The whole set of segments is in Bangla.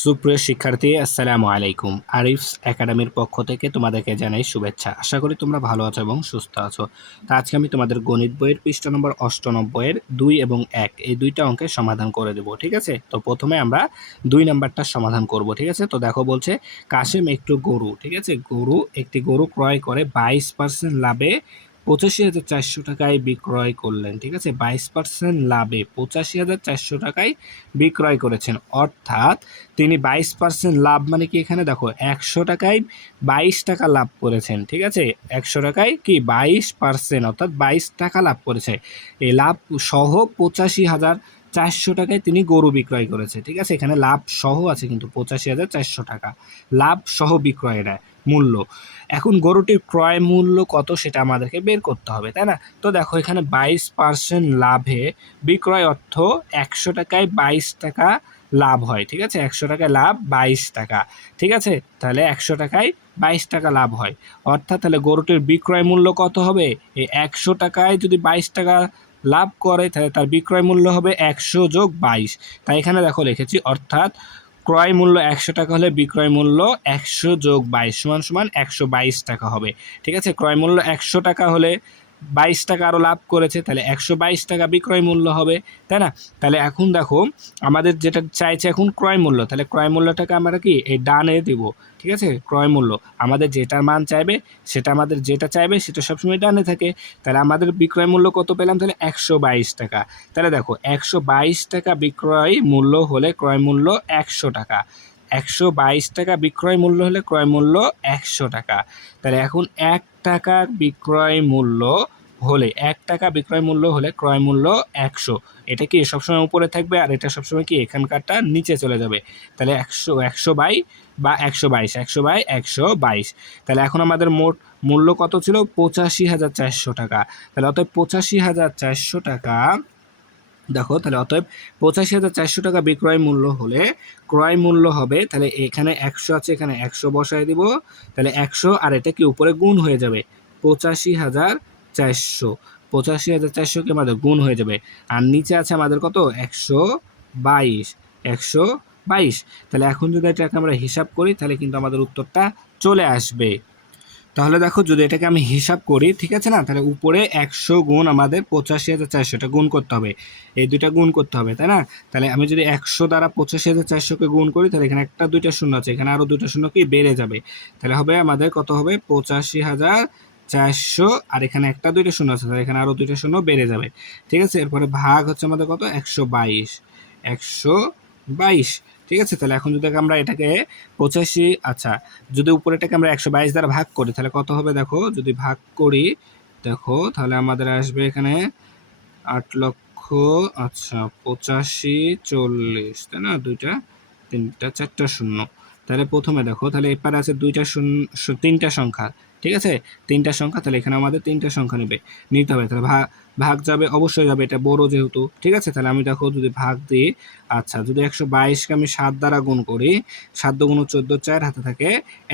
সুপ্রিয় শিক্ষার্থী, আসসালামু আলাইকুম। আরিফস একাডেমির পক্ষ থেকে তোমাদেরকে জানাই শুভেচ্ছা। আশা করি তোমরা ভালো আছো এবং সুস্থ আছো। তো আজকে আমি তোমাদের গণিত বইয়ের পৃষ্ঠা নম্বর 98 এর 2 এবং 1 এই দুইটা অঙ্কের সমাধান করে দেব, ঠিক আছে? তো প্রথমে আমরা 2 নাম্বারটা সমাধান করব, ঠিক আছে? তো দেখো বলছে কাশেম একটি গরু ক্রয় করে 22% লাভে 85,400 টাকায় বিক্রয় করলেন, ঠিক আছে? 22% লাভে 85,400 টাকায় বিক্রয় করেছেন, অর্থাৎ তিনি 22% লাভ মানে কি, এখানে দেখো 100 টাকায় 22 টাকা লাভ করেছেন, ঠিক আছে? 100 টাকায় কি 22%, অর্থাৎ 22 টাকা লাভ করেছে। এই লাভ সহ 85,400 টাকায় তিনি গরু বিক্রয় করেছে, ঠিক আছে? এখানে লাভ সহ আছে কিন্তু 85,400 টাকা লাভ সহ বিক্রয়ের মূল্য। এখন গরুটির ক্রয় মূল্য কত সেটা আমাদেরকে বের করতে হবে, তাই না? তো দেখো এখানে 22% লাভে বিক্রয় অর্থ 100 টাকায় 22 টাকা লাভ হয়, ঠিক আছে? 100 টাকায় লাভ 22 টাকা, ঠিক আছে? তাহলে 100 টাকায় 22 টাকা লাভ হয়, অর্থাৎ তাহলে গরুটির বিক্রয় মূল্য কত হবে? এই 100 টাকায় যদি 22 টাকা লাভ করে তাহলে তার বিক্রয় মূল্য হবে 100 যোগ 22। তাই এখানে দেখো লিখেছি, অর্থাৎ ক্রয় মূল্য 100 টাকা হলে বিক্রয় মূল্য 100 যোগ 22 সমান 122 টাকা হবে, ঠিক আছে? ক্রয় মূল্য 100 টাকা হলে 22 টাকা আরও লাভ করেছে, তাহলে 122 টাকা বিক্রয় মূল্য হবে, তাই না? তাহলে এখন দেখো আমাদের যেটা চাইছে এখন ক্রয় মূল্য, তাহলে ক্রয় মূল্যটাকে আমরা কি এই ডানে দিব, ঠিক আছে? ক্রয় মূল্য আমাদের যেটার মান চাইবে সেটা, আমাদের যেটা চাইবে সেটা সবসময় ডানে থাকে। তাহলে আমাদের বিক্রয় মূল্য কত পেলাম? তাহলে 122 টাকা। তাহলে দেখো 122 টাকা বিক্রয় মূল্য হলে ক্রয় মূল্য 100 টাকা, 122 টাকা বিক্রয় মূল্য হলে ক্রয় মূল্য 100 টাকা। তাহলে এখন 1 টাকা বিক্রয় মূল্য হলে 1 টাকা বিক্রয় মূল্য হলে ক্রয় মূল্য 100, এটা কি সবসময় উপরে থাকবে আর এটা সবসময় কি এখানকারটা নিচে চলে যাবে। তাহলে 100 বাই বা 122 তাহলে এখন আমাদের মোট মূল্য কত ছিল? 85,400 টাকা। তাহলে অতএব 85,400 টাকা, দেখো তাহলে অতএব 85,400 টাকা বিক্রয় মূল্য হলে ক্রয় মূল্য হবে, তাহলে এখানে 100 আছে, এখানে 100 বসায় দিব, তাহলে 100 আর এটা কি উপরে গুণ হয়ে যাবে, 85,400, 85,400 কে আমাদের গুণ হয়ে যাবে, আর নিচে আছে আমাদের কত? 122, 122। তাহলে এখন যদি এটাকে আমরা হিসাব করি তাহলে কিন্তু আমাদের উত্তরটা চলে আসবে। তাহলে দেখো যদি এটাকে আমি হিসাব করি, ঠিক আছে না? তাহলে উপরে 100 গুণ আমাদের 85,400, এটা গুণ করতে হবে, এই দুইটা গুণ করতে হবে, তাই না? তাহলে আমি যদি 100 দ্বারা 85,400কে গুণ করি তাহলে এখানে একটা দুইটা শূন্য আছে, এখানে আরও দুইটা শূন্য কি বেড়ে যাবে, তাহলে হবে আমাদের কত হবে? 85,400, আর এখানে একটা দুইটা শূন্য আছে, তাহলে এখানে আরও দুইটা শূন্য বেড়ে যাবে, ঠিক আছে? এরপরে ভাগ হচ্ছে আমাদের কত? 122, 122, ঠিক আছে? তাহলে এখন যদি আমরা এটাকে 85, আচ্ছা যদি উপরেটাকে আমরা 122 দ্বারা ভাগ করি তাহলে কত হবে? দেখো যদি ভাগ করি, দেখো তাহলে আমাদের আসবে এখানে 8 লক্ষ, আচ্ছা 85, 40, তাই না? দুইটা তিনটা চারটা শূন্য। তাহলে প্রথমে দেখো তাহলে এপারে আছে দুইটা শূন্য, তিনটা সংখ্যা, ঠিক আছে? তিনটা সংখ্যা, তাহলে এখানে আমাদের তিনটা সংখ্যা নিতে হবে, তাহলে ভাগ যাবে, অবশ্যই যাবে, এটা বড় যেহেতু, ঠিক আছে? তাহলে আমি দেখো যদি ভাগ দিই, আচ্ছা যদি 122কে আমি 7 দ্বারা গুণ করি, 7 দুগুণ 14, 4 হাতে থাকে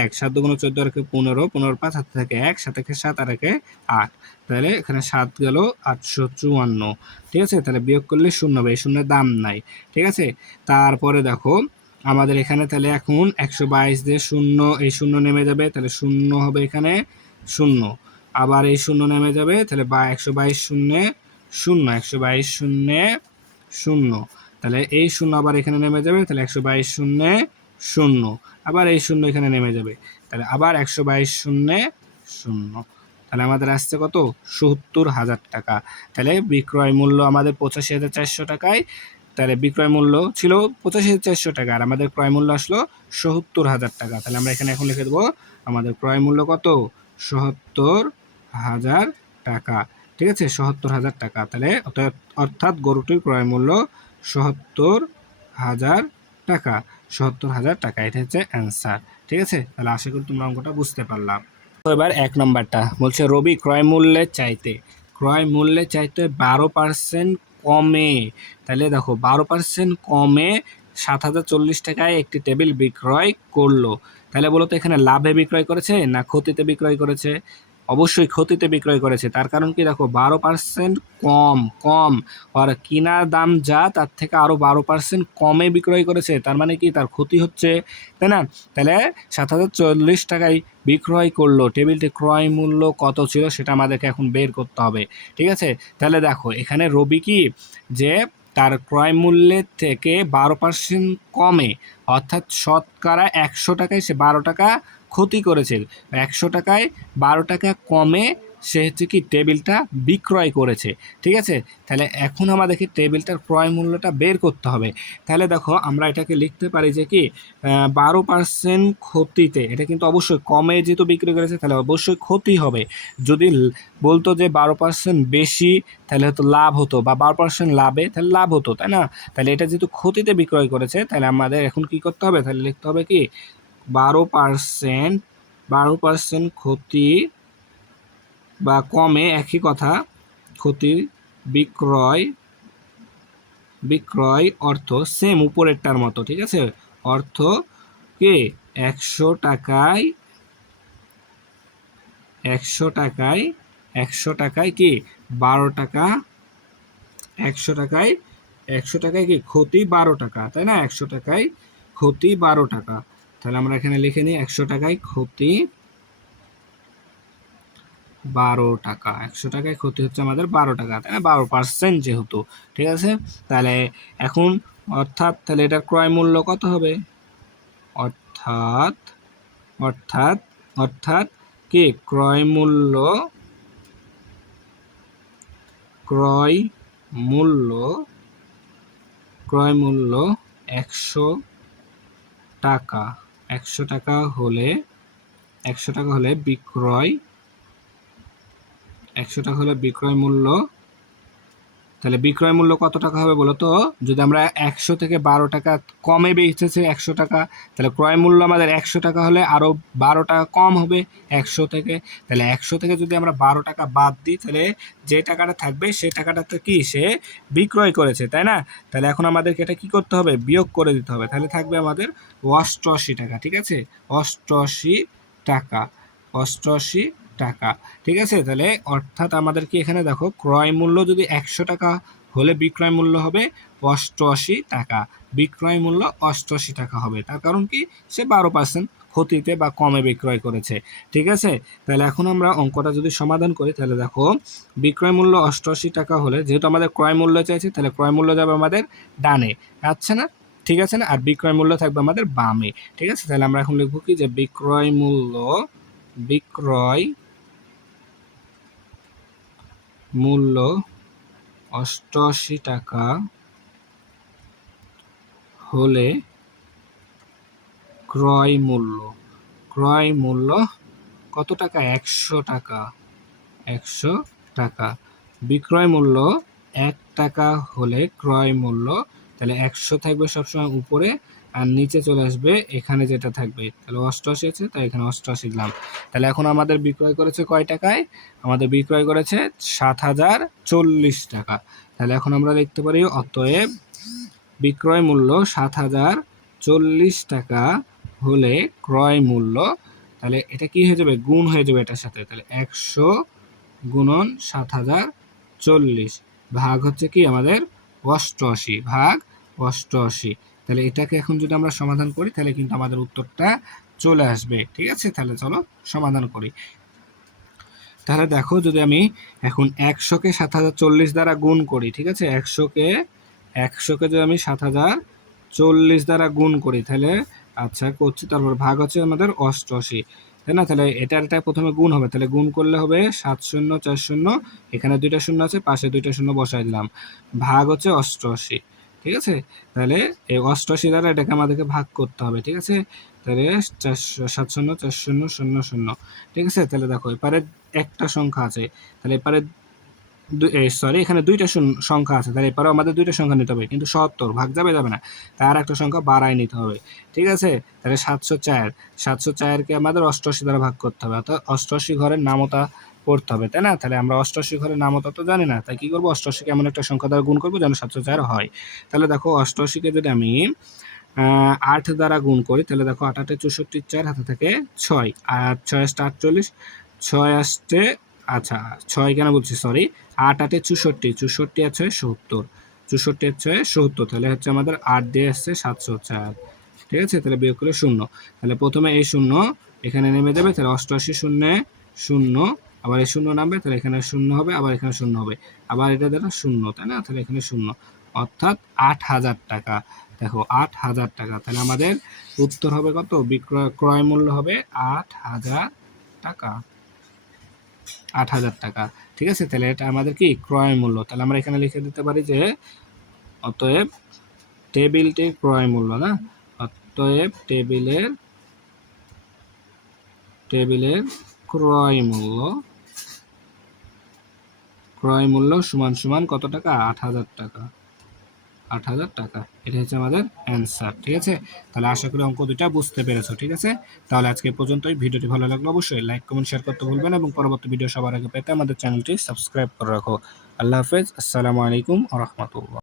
1, 7 দুগুণ 14 আর 15, 15 5 হাতে থাকে 1, 7 একে 7 আর 1 8, তাহলে এখানে 7 গেল 854, ঠিক আছে? তাহলে বিয়োগ করলে শূন্য হবে, এই শূন্যের দাম নাই, ঠিক আছে? তারপরে দেখো আমাদের এখানে তাহলে এখন 122 দিয়ে শূন্য, এই শূন্য নেমে যাবে, তাহলে শূন্য হবে এখানে শূন্য, আবার এই শূন্য নেমে যাবে, তাহলে 122 শূন্যে শূন্য, 122 শূন্যে শূন্য, তাহলে এই শূন্য আবার এখানে নেমে যাবে, তাহলে 122 শূন্যে শূন্য, আবার এই শূন্য এখানে নেমে যাবে, তাহলে আবার 122 শূন্যে শূন্য, তাহলে আমাদের আসছে কত? 70,000 টাকা। তাহলে বিক্রয় মূল্য আমাদের 85,400 টাকায়, তাহলে বিক্রয় মূল্য ছিল 85,400 টাকা আর আমাদের ক্রয় মূল্য আসলো 70,000 টাকা। তাহলে আমরা এখানে এখন লিখে দেবো আমাদের ক্রয় মূল্য কত? 70,000 টাকা, ঠিক আছে? 70,000 টাকা। তাহলে অর্থাৎ গরুটির ক্রয় মূল্য 70,000 টাকা, 70,000 টাকা, এটা হচ্ছে অ্যান্সার, ঠিক আছে? তাহলে আশা করি তোমরা অঙ্কটা বুঝতে পারলাম। তো এবার 1 নম্বরটা বলছে রবি ক্রয় মূল্যের চাইতে 12% কমে, তাহলে দেখো 12% কমে 7,040 টাকায় একটি টেবিল বিক্রয় করলো, তাহলে বলো তো এখানে লাভে বিক্রয় করেছে না ক্ষতিতে বিক্রয় করেছে? অবশ্যই ক্ষতিতে বিক্রয় করেছে। তার কারণ কি দেখো 12% কম কম আর কেনার দাম যা তার থেকে আরও 12% কমে বিক্রয় করেছে, তার মানে কি তার ক্ষতি হচ্ছে, তাই না? তাহলে 7,040 টাকায় বিক্রয় করলো। টেবিলটি ক্রয় মূল্য কত ছিল সেটা আমাদেরকে এখন বের করতে হবে, ঠিক আছে? তাহলে দেখো এখানে রবি কি যে তার ক্রয় মূল্যের থেকে 12% কমে, অর্থাৎ শতকরা 100 টাকায় সে 12 টাকা ক্ষতি করেছে। 100 টাকায় 12 টাকা কমে সে হচ্ছে কি টেবিলটা বিক্রয় করেছে, ঠিক আছে? তাহলে এখন আমাদেরকে টেবিলটার ক্রয় মূল্যটা বের করতে হবে। তাহলে দেখো আমরা এটাকে লিখতে পারি যে কি 12% ক্ষতিতে, এটা কিন্তু অবশ্যই কমে যেহেতু বিক্রি করেছে তাহলে অবশ্যই ক্ষতি হবে। যদি বলতো যে 12% বেশি তাহলে হয়তো লাভ হতো, বা 12% লাভে তাহলে লাভ হতো, তাই না? তাহলে এটা যেহেতু ক্ষতিতে বিক্রয় করেছে তাহলে আমাদের এখন কি করতে হবে, তাহলে লিখতে হবে কি 12% ক্ষতি বা কমে একই কথা, ক্ষতি বিক্রয় বিক্রয় অর্থ সেম উপরেরটার মতো, ঠিক আছে? অর্থ কে 100 টাকায় 100 টাকায় 100 টাকায় কি 12 টাকা 100 টাকায় 100 টাকায় কি ক্ষতি 12 টাকা, তাই না? 100 টাকায় ক্ষতি 12 টাকা। তাহলে আমরা এখানে লিখে নিই 100 টাকায় ক্ষতি 12 টাকা। 100 টাকায় ক্ষতি হচ্ছে আমাদের 12 টাকা, তাই না? 12% যেহেতু, ঠিক আছে? তাহলে এখন অর্থাৎ তাহলে এটার ক্রয় মূল্য কত হবে? অর্থাৎ অর্থাৎ অর্থাৎ কি ক্রয় মূল্য ক্রয় মূল্য ক্রয় মূল্য 100 টাকা। 100 টাকা হলে 100 টাকা হলে বিক্রয় 100 টাকা হলে বিক্রয় মূল্য, তাহলে বিক্রয় মূল্য কত টাকা হবে বলো তো? যদি আমরা 100 থেকে 12 টাকা কমে বেচেছে 100 টাকা, তাহলে ক্রয় মূল্য আমাদের 100 টাকা হলে আরও 12 টাকা কম হবে 100 থেকে। তাহলে 100 থেকে যদি আমরা 12 টাকা বাদ দিই তাহলে যে টাকাটা থাকবে সেই টাকাটাতে কি সে বিক্রয় করেছে, তাই না? তাহলে এখন আমাদেরকে এটা কি করতে হবে, বিয়োগ করে দিতে হবে। তাহলে থাকবে আমাদের 88 টাকা, ঠিক আছে? 88 টাকা 88 টাকা, ঠিক আছে? তাহলে অর্থাৎ আমাদের কি এখানে দেখো ক্রয় মূল্য যদি 100 টাকা হলে বিক্রয় মূল্য হবে 88 টাকা। বিক্রয় মূল্য 88 টাকা হবে, তার কারণ কি সে 12% ক্ষতিতে বা কমে বিক্রয় করেছে, ঠিক আছে? তাহলে এখন আমরা অঙ্কটা যদি সমাধান করি তাহলে দেখো বিক্রয় মূল্য 88 টাকা হলে, যেহেতু আমাদের ক্রয় মূল্য চাইছে তাহলে ক্রয় মূল্য যাবে আমাদের ডানে, আচ্ছা না? ঠিক আছে না? আর বিক্রয় মূল্য থাকবে আমাদের বামে, ঠিক আছে? তাহলে আমরা এখন লিখবো কি যে বিক্রয় মূল্য 88 টাকা হলে ক্রয় মূল্য কত টাকা? 100 টাকা 100 টাকা। বিক্রয় মূল্য 1 টাকা হলে ক্রয় মূল্য, তাহলে 100 থাকবে সবসময় উপরে আর নিচে চলে আসবে এখানে যেটা থাকবে, তাহলে 88 আছে তাই এখানে 88 দিলাম। তাহলে এখন আমাদের বিক্রয় করেছে কয় টাকায়? আমাদের বিক্রয় করেছে 7,040 টাকা। তাহলে এখন আমরা লিখতে পারি অতএব বিক্রয় মূল্য 7,040 টাকা হলে ক্রয় মূল্য, তাহলে এটা কি হয়ে যাবে, গুণ হয়ে যাবে এটার সাথে। তাহলে 100 গুণন 7,040 ভাগ হচ্ছে কি আমাদের 88 ভাগ 88। তাহলে এটাকে এখন যদি আমরা সমাধান করি তাহলে কিন্তু আমাদের উত্তরটা চলে আসবে, ঠিক আছে? তাহলে চলো সমাধান করি। তাহলে দেখো যদি আমি এখন 100কে 7,040 দ্বারা গুণ করি, ঠিক আছে? 100কে যদি আমি 7,040 দ্বারা গুণ করি তাহলে আচ্ছা করছি, তারপর ভাগ হচ্ছে আমাদের 88, তাই না? তাহলে এটা প্রথমে গুণ হবে, তাহলে গুণ করলে হবে 7 শূন্য 4 শূন্য, এখানে 2টা শূন্য আছে পাশে 2টা শূন্য বসাই দিলাম, ভাগ হচ্ছে 88, ঠিক আছে? তাহলে এই 88 দ্বারা এটাকে আমাদেরকে ভাগ করতে হবে, ঠিক আছে? তাহলে 7 শূন্য 4 শূন্য 0 0, ঠিক আছে? তাহলে দেখো এপারে একটা সংখ্যা আছে, তাহলে এপারে এখানে 2টা সংখ্যা আছে, তাহলে এপারেও আমাদের 2টা সংখ্যা নিতে হবে, কিন্তু 70 ভাগ যাবে না, তার একটা সংখ্যা বাড়ায় নিতে হবে, ঠিক আছে? তাহলে 704কে আমাদের 88 দ্বারা ভাগ করতে হবে, অর্থাৎ 88 ঘরের নামতা পড়তে হবে, তাই না? তাহলে আমরা 88 ঘরের নামতা তো জানি না, তাই কি করবো 88কে এমন একটা সংখ্যা দ্বারা গুণ করবো যেন 704 হয়। তাহলে দেখো 88কে যদি আমি 8 দ্বারা গুণ করি তাহলে দেখো 8 8 64 4 হাতে থেকে 6 আর 6 48 ছয় আসছে, আচ্ছা ছয় কেন বলছি সরি, 8 8 64, 64 আর 6 70, 64 আর 6 70, তাহলে হচ্ছে আমাদের 8 দিয়ে আসছে 704, ঠিক আছে। তাহলে বিয়োগ করলে শূন্য, তাহলে প্রথমে এই শূন্য এখানে নেমে যাবে, তাহলে 88 শূন্যে শূন্য, আবার এই শূন্য নামবে, তাহলে এখানে শূন্য হবে, আবার এখানে শূন্য হবে, আবার এটা দ্বারা শূন্য, তাই না, তাহলে এখানে শূন্য, অর্থাৎ 8,000 টাকা। দেখো 8,000 টাকা, তাহলে আমাদের উত্তর হবে কত, ক্রয় মূল্য হবে 8,000 টাকা, 8,000 টাকা, ঠিক আছে। তাহলে এটা আমাদের কি ক্রয় মূল্য, তাহলে আমরা এখানে লিখে দিতে পারি যে অতএব টেবিলটির ক্রয় মূল্য, না, অতএব টেবিলের ক্রয় মূল্য সমান সমান কত টাকা, 8,000 টাকা, 8,000 টাকা। এটা হচ্ছে আমাদের অ্যান্সার, ঠিক আছে। তাহলে আশা করি অঙ্ক দুইটা বুঝতে পেরেছো, ঠিক আছে। তাহলে আজকে এই পর্যন্তই। ভিডিওটি ভালো লাগলে অবশ্যই লাইক কমেন্ট শেয়ার করতে ভুলবেন এবং পরবর্তী ভিডিও সবার আগে পেতে আমাদের চ্যানেলটি সাবস্ক্রাইব করে রাখো। আল্লাহ হাফেজ, আসসালামু আলাইকুম ওয়া রাহমাতুল্লাহ।